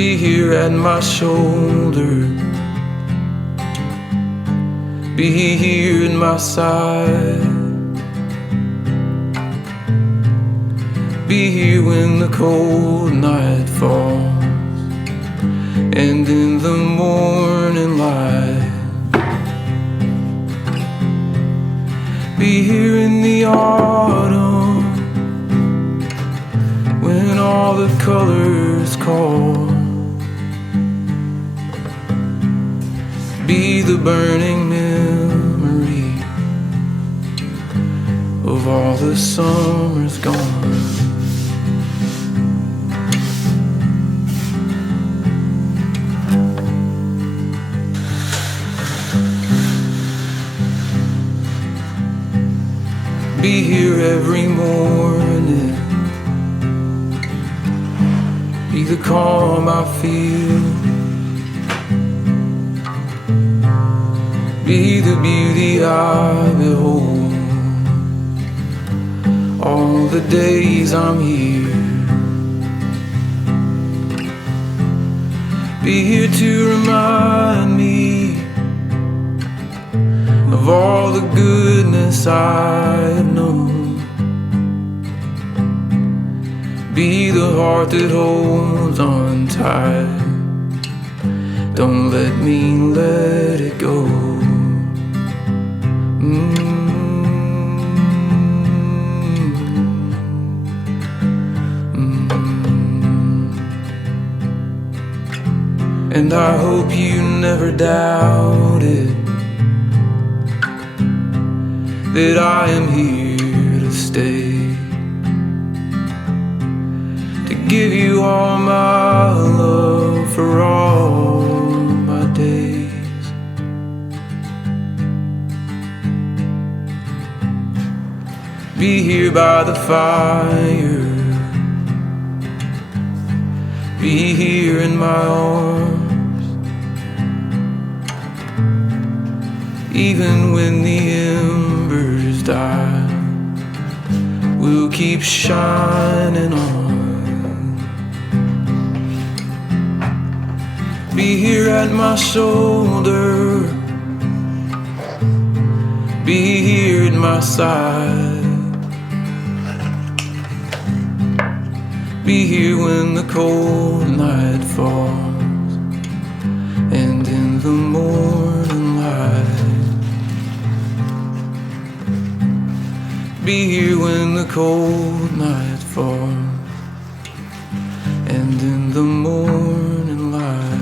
Be here at my shoulder, be here at my side. Be here when the cold night falls and in the morning light. Be here in the autumn when all the colors call. Be the burning memory of all the summers gone. Be here every morning, be the calm I feel, be the beauty I behold, all the days I'm here. Be here to remind me of all the goodness I've known. Be the heart that holds on tight, don't let me let it go. And I hope you never doubted that I am here to stay, to give you all my love for all my days. Be here by the fire, be here in my arms, even when the embers die, we'll keep shining on. Be here at my shoulder, be here at my side. Be here when the cold night falls and in the morning light. Be here when the cold night falls and in the morning light.